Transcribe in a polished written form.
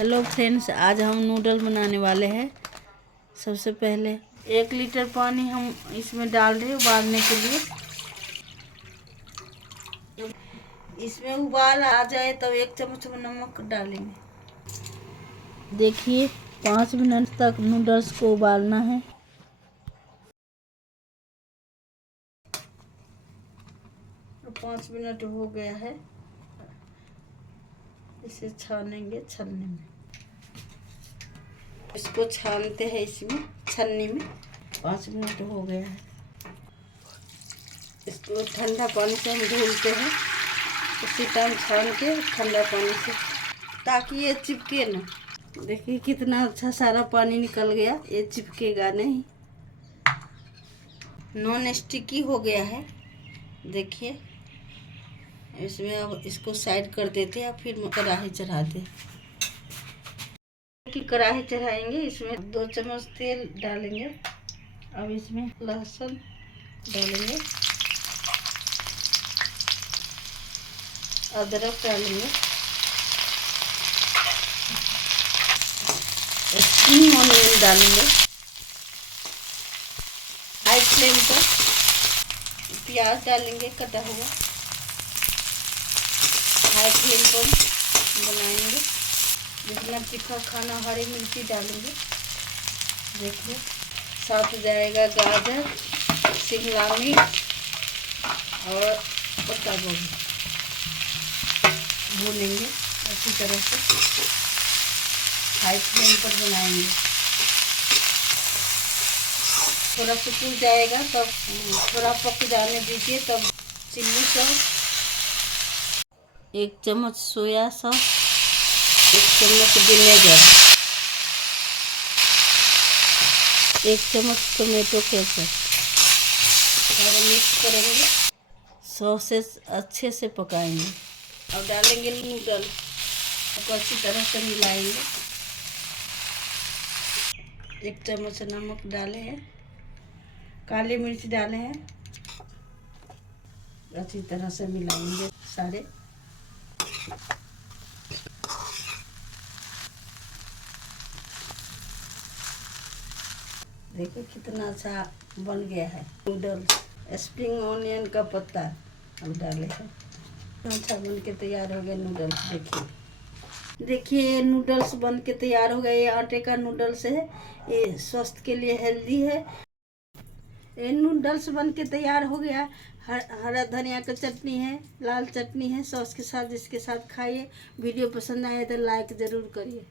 Hello friends, आज हम noodle बनाने वाले हैं। सबसे पहले 1 लीटर पानी हम इसमें डाल रहे हैं उबालने के लिए। इसमें उबाल आ जाए तब 1 चम्मच नमक डालेंगे। देखिए 5 मिनट तक नूडल्स को उबालना है। तो 5 मिनट हो गया है। इसे छानेंगे छन्नी में। इसको छानते हैं इसमें छन्नी में। 5 मिनट हो गया है। इसको ठंडा पानी से हम धुलते हैं। उसी टाइम छान के ठंडा पानी से, ताकि ये चिपके ना। देखिए कितना अच्छा सारा पानी निकल गया, ये चिपकेगा नहीं। नॉन स्टिकी हो गया है। देखिए इसमें अब इसको साइड कर देते हैं, फिर कढ़ाई चढ़ाते कि कढ़ाई चढ़ाएंगे। इसमें 2 चम्मच तेल डालेंगे। अब इसमें लहसुन डालेंगे, अदरक डालेंगे, स्प्रिंग ऑनियन डालेंगे। हाई फ्लेम पर प्याज डालेंगे कटा हुआ। हाई फ्लेम पर बनाएंगे। जितना तीखा खाना, हरी मिर्ची डालेंगे। देखिए साथ जाएगा गाजर, शिमला मिर्च और पत्ता गोभी। भूनेंगे अच्छी तरह से। हाई फ्लेम पर बनाएंगे। थोड़ा सुख जाएगा तब थोड़ा पक जाने दीजिए। तब चिल्ली सॉस, 1 चम्मच सोया सॉस, 1 चम्मच विनेगर, 1 चम्मच टोमेटो केचप और मिक्स करेंगे। सॉसेस अच्छे से पकाएंगे। अब डालेंगे नूडल। अब अच्छी तरह से मिलाएंगे। 1 चम्मच नमक डाले हैं, काली मिर्च डाले हैं। अच्छी तरह से मिलाएंगे सारे। देखो कितना अच्छा बन गया है नूडल। स्प्रिंग ऑनियन का पत्ता हम डाले हैं। अच्छा बन के तैयार हो गया नूडल्स। देखिए नूडल्स बन के तैयार हो गए। ये आटे का नूडल्स है। ये स्वास्थ्य के लिए हेल्दी है। ये नूडल्स बन के तैयार हो गया। हरा धनिया का चटनी है, लाल चटनी है, सॉस के साथ। जिसके साथ खाइए। वीडियो पसंद आए तो लाइक ज़रूर करिए।